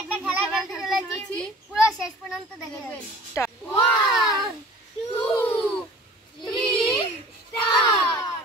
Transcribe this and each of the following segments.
একটা খেলা খেলতে চলেছি, পুরো শেষ পর্যন্ত দেখে যাবেন। 1 2 3 স্টার্ট।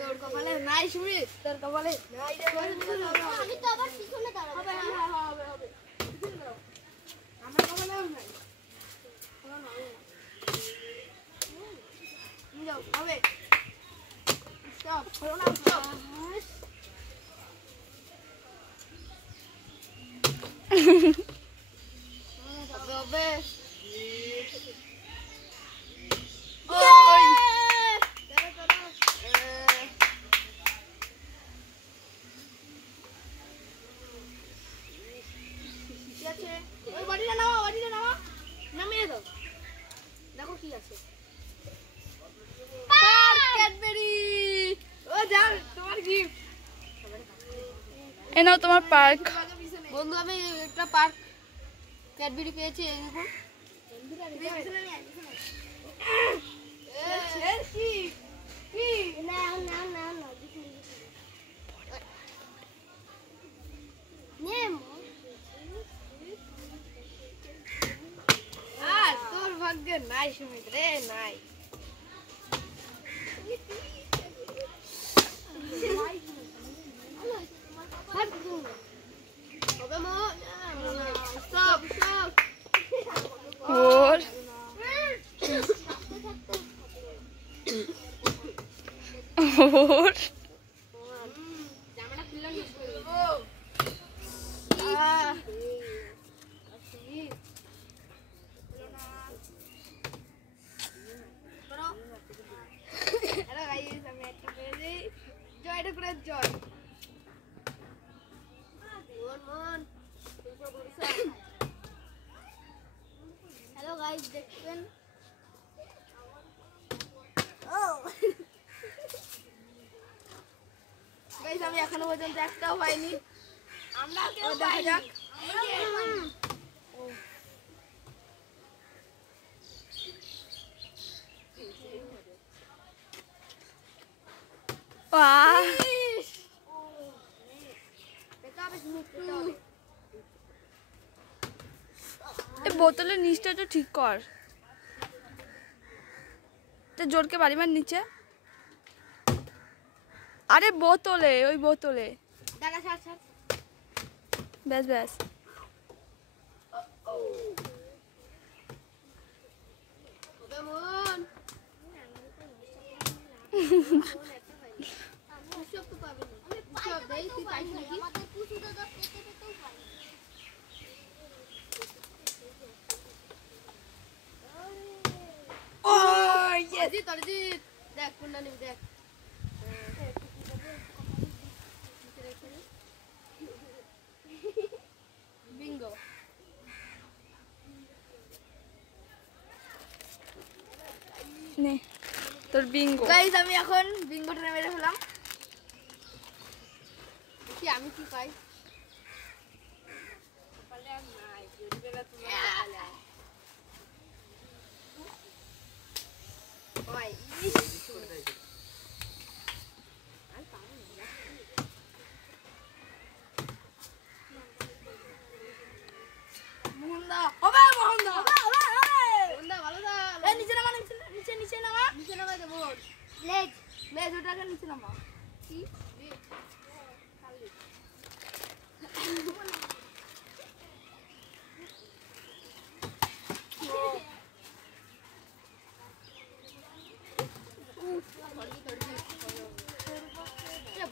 তোর কপালে নাই সুমিত, তোর কপালে নাই রে। আমি তো আবার পিছনে দাঁড়াবো। হবে হবে হবে। পিছনে দাঁড়াও। আমার কপালেও নাই। যাও হবে। স্টপ করো না, স্টপ। হবে। ওই বাড়িটা নাও, বাড়িটা নাও, নামিয়ে দাও। দেখো কি আছে। ক্যাডবেরি। ও যাও, তোমার গিফট। এ নাও তোমার পার্ক। বন্ধু আমি একটা পার্ক ক্যাডবেরি পেয়েছি, এই দেখুন। তোর ভাগ্যে নাই সুমিত রে, নাই। ওর ওর জামাটা খুললাম। হ্যালো গাইস, দেখবেন। গাইস আমি এখনো পর্যন্ত একটাও পাইনি। আমরা কেউ দেখা যাক। বোতলের নিচটা একটু ঠিক কর, জোরকে বাড়িবার নিচে। আরে বোতলে, ওই বোতলে। ব্যাস ব্যাস। দেখ কোনটা নিবি, দেখ। বিঙ্গো। নে তোর বিঙ্গো। গাইস আমি এখন বিঙ্গোটা মেরে ফেলাম। কি আমি কি পাই?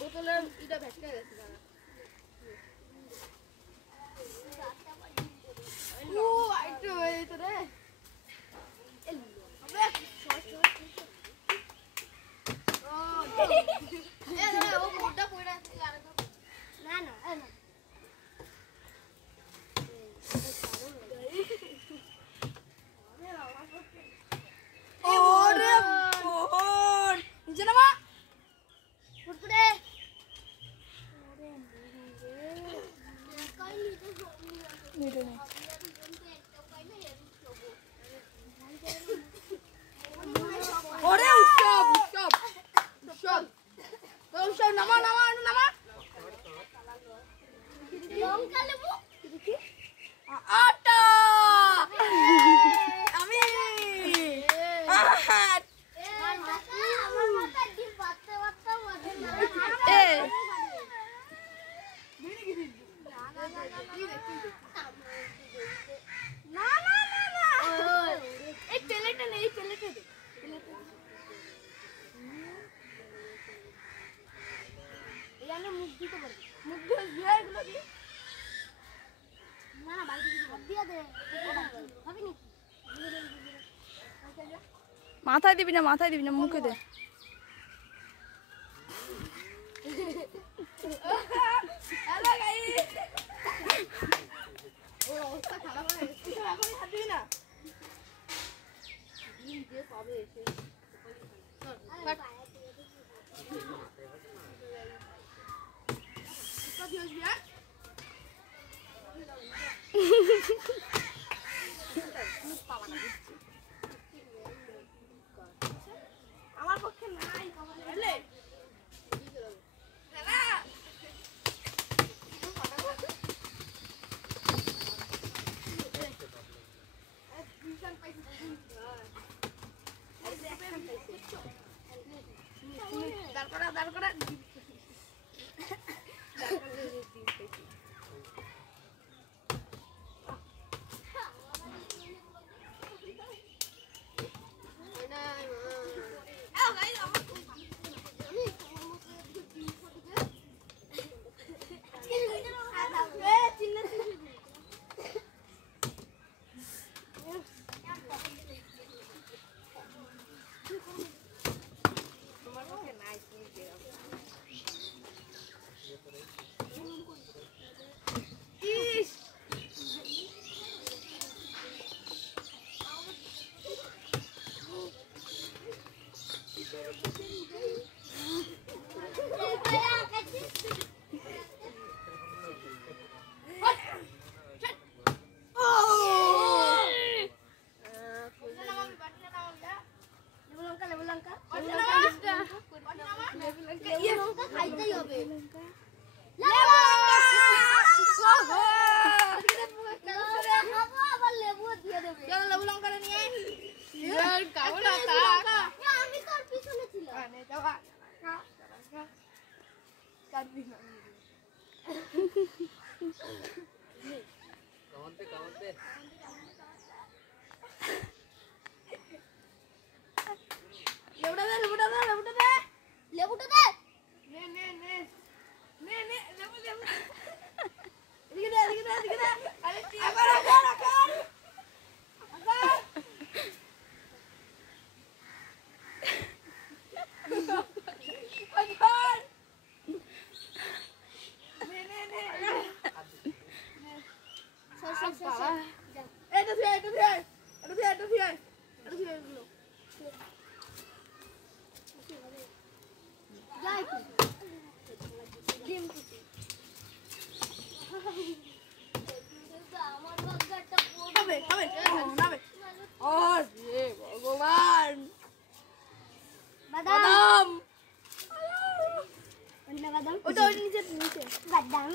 বোতলের এটা ভেটকে গেছে। লঙ্কা লেবু আটা আমি আমার মাথায় ডিম বাচ্চা বাচ্চা বসে না এ না না না না এই প্লেটটা নেই প্লেটে দে এখানে মুখ দিতে পারবি মুখ দিয়ে এগুলো দি না না বালতি দিয়ে দে হবে নাকি মাথায় দিবি না মুখে দে হ্যালো গাইস ও অবস্থা খারাপ হয়ে গেছে তুই এখনই হাত দিবি না ডিম দিয়ে পাবে এসে আমার পক্ষে নাই বুঝলে দাঁড় করা লেবুটা দে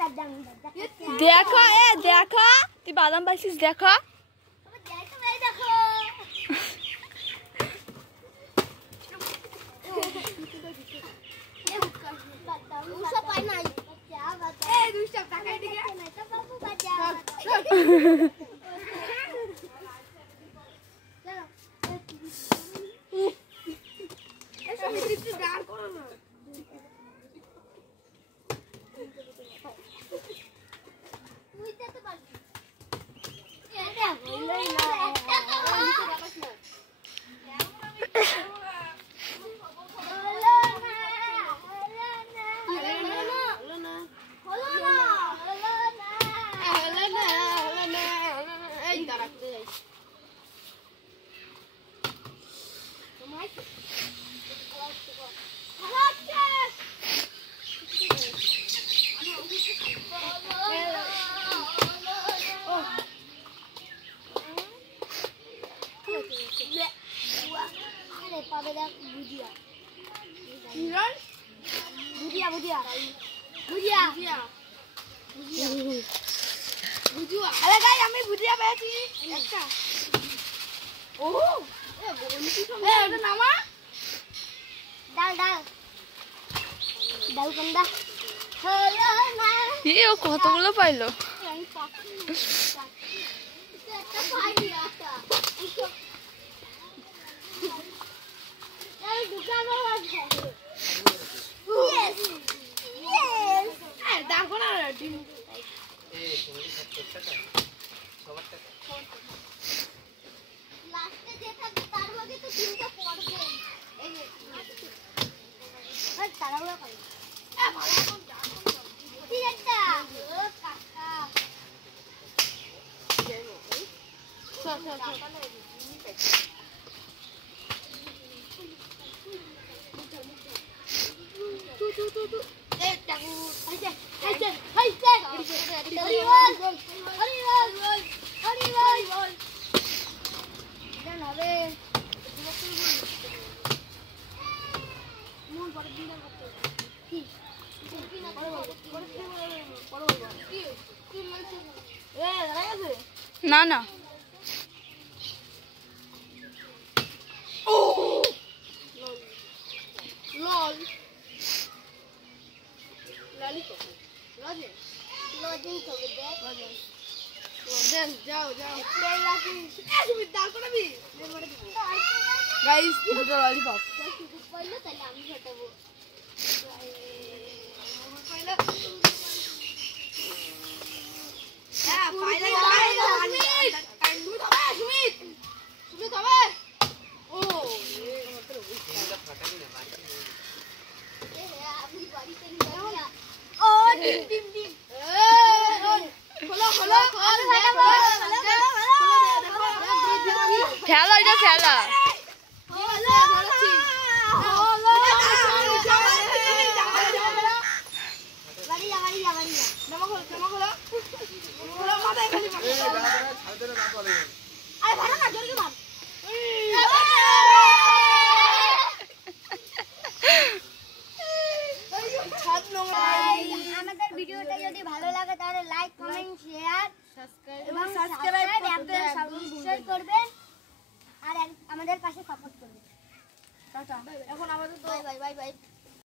বাদাম দেখো তুই বাদাম পাইছিস দেখো আরে গাইস আমি ভুজিয়া পেয়েছি একটা। ও ওটা নামা ডাল ডাল ডাল কোনটা হলো না ও কতগুলো পাইলো। একটা পাইনি একটা এই দোকানে আছে ইয়েস ইয়েস এই দেখো না ডিম এই তোমাদের সবটা সবার টাকা লাস্টে যে থাকবে তার মধ্যে তো তিনটা পড়বে এই যে আর তারাও পাই এ ভালো কোন জানো কি একটা ও কাকা না না লল ললিপপ লজেন লজেন হবে দেখ লজেন যাও যাও এই লাগি তুমি ডাল করবি গাইস দুটো ললিপপ শুধু পড়লো তাহলে আমি ফাটাবো পড়লো হ্যাঁ ফাইনাল সুমিত হবে ও আপনি বাড়িতে নিয়ে ও ডিম ডিম ডিম খোলো খোলো খোল ফেলা এটা ফেলা আমাদের ভিডিওটা যদি ভালো লাগে তাহলে লাইক কমেন্ট শেয়ার এবং সাবস্ক্রাইব করবেন আর আমাদের পাশে সাপোর্ট করবেন টাটা এখন আমাদের বাই বাই বাই বাই